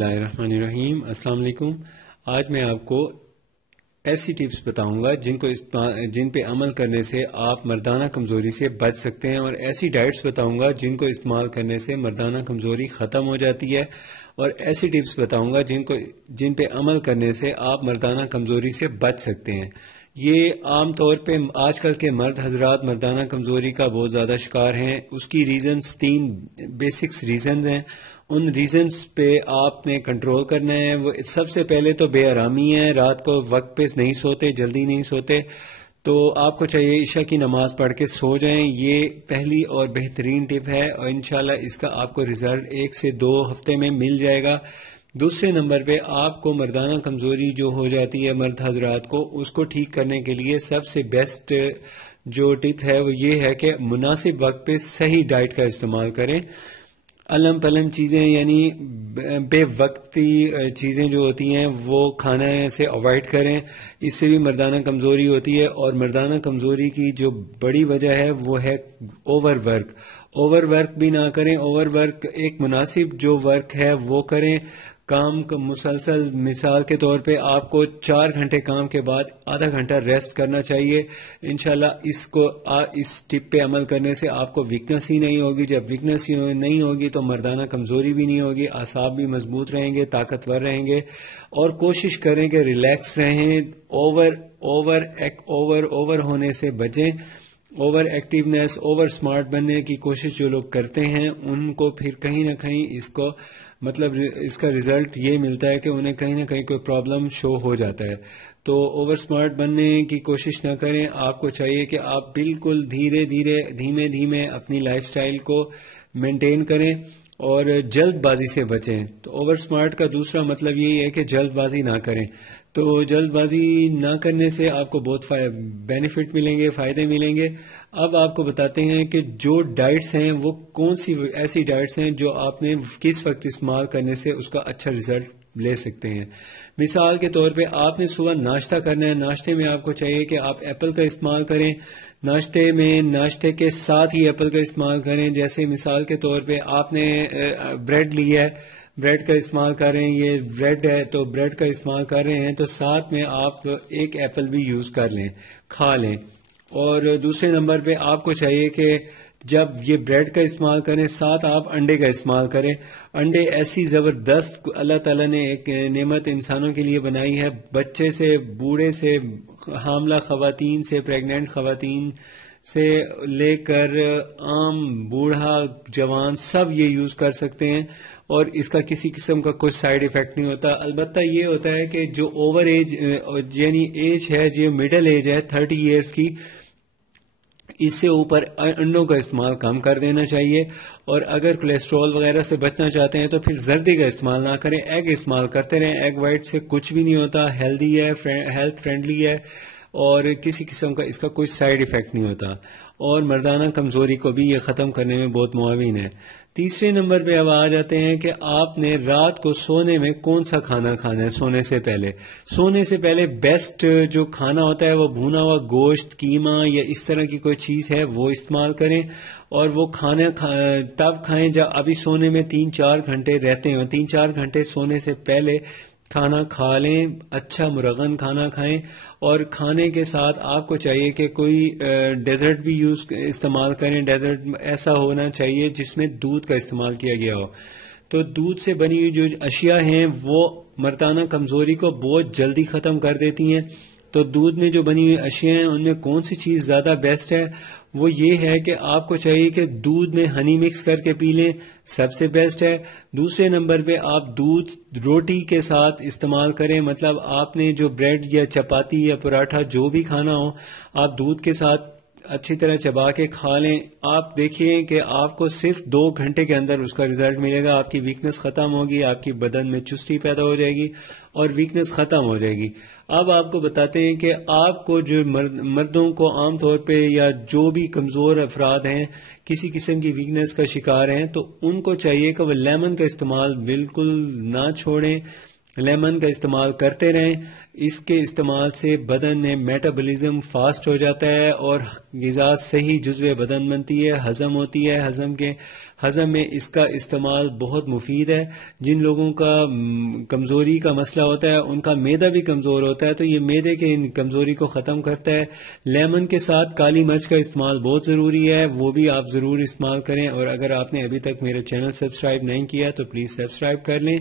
بسم اللہ الرحمن الرحیم۔ السلام علیکم۔ آج میں آپ کو ایسی ٹپس بتاؤں گا جن پہ عمل کرنے سے آپ مردانہ کمزوری سے بچ سکتے ہیں، اور ایسی ڈائٹس بتاؤں گا جن کو استعمال کرنے سے مردانہ کمزوری ختم ہو جاتی ہے، اور ایسی ٹپس بتاؤں گا جن پہ عمل کرنے سے آپ مردانہ کمزوری سے بچ سکتے ہیں۔ یہ عام طور پہ آج کل کے مرد حضرات مردانہ کمزوری کا بہت زیادہ شکار ہیں۔ اس کی ریزنز 3 بیسکس ریزنز ہیں۔ ان ریزنز پہ آپ نے کنٹرول کرنا ہے۔ وہ سب سے پہلے تو بے آرامی ہے، رات کو وقت پہ نہیں سوتے، جلدی نہیں سوتے، تو آپ کو چاہیے عشاء کی نماز پڑھ کے سو جائیں۔ یہ پہلی اور بہترین ٹپ ہے، اور انشاءاللہ اس کا آپ کو رزلٹ 1 سے 2 ہفتے میں مل جائے گا۔ دوسرے نمبر پہ آپ کو مردانہ کمزوری جو ہو جاتی ہے مرد حضرات کو، اس کو ٹھیک کرنے کے لیے سب سے بیسٹ جو ٹپ ہے وہ یہ ہے کہ مناسب وقت پہ صحیح ڈائٹ کا استعمال کریں۔ الم پلم چیزیں یعنی بے وقتی چیزیں جو ہوتی ہیں وہ کھانا سے اوائڈ کریں، اس سے بھی مردانہ کمزوری ہوتی ہے۔ اور مردانہ کمزوری کی جو بڑی وجہ ہے وہ ہے اوور ورک۔ اوور ورک بھی نہ کریں، اوور ورک ایک مناسب جو ورک ہے وہ کریں۔ کام کا مسلسل، مثال کے طور پہ آپ کو 4 گھنٹے کام کے بعد آدھا گھنٹہ ریسٹ کرنا چاہیے۔ انشاءاللہ اس ٹپ پہ عمل کرنے سے آپ کو ویکنس ہی نہیں ہوگی۔ جب ویکنس ہی نہیں ہوگی تو مردانہ کمزوری بھی نہیں ہوگی، اعصاب بھی مضبوط رہیں گے، طاقتور رہیں گے۔ اور کوشش کریں کہ ریلیکس رہیں، اوور ہونے سے بچیں۔ اوور ایکٹیونیس، اوور سمارٹ بننے کی کوشش جو لوگ کرتے ہیں ان کو پھر کہیں نہ کہیں اس کا رزلٹ یہ ملتا ہے کہ انہیں کہیں نہ کہیں کوئی پرابلم شو ہو جاتا ہے۔ تو اوور سمارٹ بننے کی کوشش نہ کریں۔ آپ کو چاہیے کہ آپ بالکل دھیمے دھیمے اپنی لائف سٹائل کو مینٹین کریں اور جلد بازی سے بچیں۔ تو اوور سمارٹ کا دوسرا مطلب یہی ہے کہ جلد بازی نہ کریں۔ تو جلد بازی نہ کرنے سے آپ کو بہت بینیفٹ ملیں گے، فائدے ملیں گے۔ اب آپ کو بتاتے ہیں کہ جو ڈائٹس ہیں وہ کون سی ایسی ڈائٹس ہیں جو آپ نے کس وقت استعمال کرنے سے اس کا اچھا رزلٹ لے سکتے ہیں۔ مثال کے طور پہ آپ نے صبح ناشتہ کرنا ہے، ناشتے میں آپ کو چاہیے کہ آپ ایپل کا استعمال کریں۔ ناشتے کے ساتھ ہی ایپل کا استعمال کریں۔ جیسے مثال کے طور پہ آپ نے بریڈ لی ہے، بریڈ کا استعمال کر رہے ہیں، یہ بریڈ ہے تو بریڈ کا استعمال کر رہے ہیں تو ساتھ میں آپ 1 ایپل بھی یوز کر لیں، کھا لیں۔ اور دوسرے نمبر پہ آپ کو چاہیے کہ جب یہ بریڈ کا استعمال کریں ساتھ آپ انڈے کا استعمال کریں۔ انڈے ایسی زبردست اللہ تعالیٰ نے ایک نعمت انسانوں کے لیے بنائی ہے، بچے سے، بوڑھے سے، حاملہ خواتین سے، پریگننٹ خواتین سے لے کر عام بوڑھا جوان سب یہ یوز کر سکتے ہیں، اور اس کا کسی قسم کا کوئی سائیڈ ایفیکٹ نہیں ہوتا۔ البتہ یہ ہوتا ہے کہ جو اوور ایج یعنی ایج ہے، جو مڈل ایج ہے 30 ایئرس کی، اس سے اوپر انڈوں کا استعمال کم کر دینا چاہیے۔ اور اگر کولیسٹرول وغیرہ سے بچنا چاہتے ہیں تو پھر زردی کا استعمال نہ کریں، ایگ استعمال کرتے رہیں۔ ایگ وائٹ سے کچھ بھی نہیں ہوتا، ہیلدی ہے، ہیلتھ فرینڈلی ہے، اور کسی قسم کا اس کا کوئی سائیڈ ایفیکٹ نہیں ہوتا، اور مردانہ کمزوری کو بھی یہ ختم کرنے میں بہت معاون ہے۔ تیسرے نمبر پہ اب آ جاتے ہیں کہ آپ نے رات کو سونے میں کون سا کھانا کھانا ہے۔ سونے سے پہلے بیسٹ جو کھانا ہوتا ہے وہ بھونا ہوا گوشت، قیمہ یا اس طرح کی کوئی چیز ہے وہ استعمال کریں، اور وہ کھانا تب کھائیں جب ابھی سونے میں 3-4 گھنٹے رہتے ہیں۔ 3-4 گھنٹے سونے سے پہلے کھانا کھا لیں، اچھا مرغن کھانا کھائیں، اور کھانے کے ساتھ آپ کو چاہیے کہ کوئی ڈیزرٹ بھی استعمال کریں۔ ڈیزرٹ ایسا ہونا چاہیے جس میں دودھ کا استعمال کیا گیا ہو۔ تو دودھ سے بنی ہوئی جو اشیاء ہیں وہ مردانہ کمزوری کو بہت جلدی ختم کر دیتی ہیں۔ تو دودھ میں جو بنی ہوئی اشیاء ہیں ان میں کون سی چیز زیادہ بیسٹ ہے؟ وہ یہ ہے کہ آپ کو چاہیے کہ دودھ میں ہنی مکس کر کے پی لیں، سب سے بیسٹ ہے۔ دوسرے نمبر پہ آپ دودھ روٹی کے ساتھ استعمال کریں، مطلب آپ نے جو بریڈ یا چپاتی یا پراٹھا جو بھی کھانا ہو، آپ دودھ کے ساتھ اچھی طرح چبا کے کھا لیں۔ آپ دیکھیے کہ آپ کو صرف 2 گھنٹے کے اندر اس کا رزلٹ ملے گا، آپ کی ویکنس ختم ہوگی، آپ کی بدن میں چستی پیدا ہو جائے گی اور ویکنس ختم ہو جائے گی۔ اب آپ کو بتاتے ہیں کہ آپ کو جو مردوں کو عام طور پہ یا جو بھی کمزور افراد ہیں، کسی قسم کی ویکنس کا شکار ہیں، تو ان کو چاہیے کہ وہ لیمن کا استعمال بالکل نہ چھوڑیں۔ لیمن کا استعمال کرتے رہیں. اس کے استعمال سے بدن میں میٹابولزم فاسٹ ہو جاتا ہے اور غذا صحیح جزو بدن بنتی ہے, ہضم ہوتی ہے. ہضم میں اس کا استعمال بہت مفید ہے. جن لوگوں کا کمزوری کا مسئلہ ہوتا ہے, ان کا معدہ بھی کمزور ہوتا ہے, تو یہ معدے کے کمزوری کو ختم کرتا ہے. لیمن کے ساتھ کالی مرچ کا استعمال بہت ضروری ہے, وہ بھی آپ ضرور استعمال کریں. اور اگر آپ نے ابھی تک میرے چینل سبسکرائب نہیں کیا تو پلیز سبسکرائب کر لیں.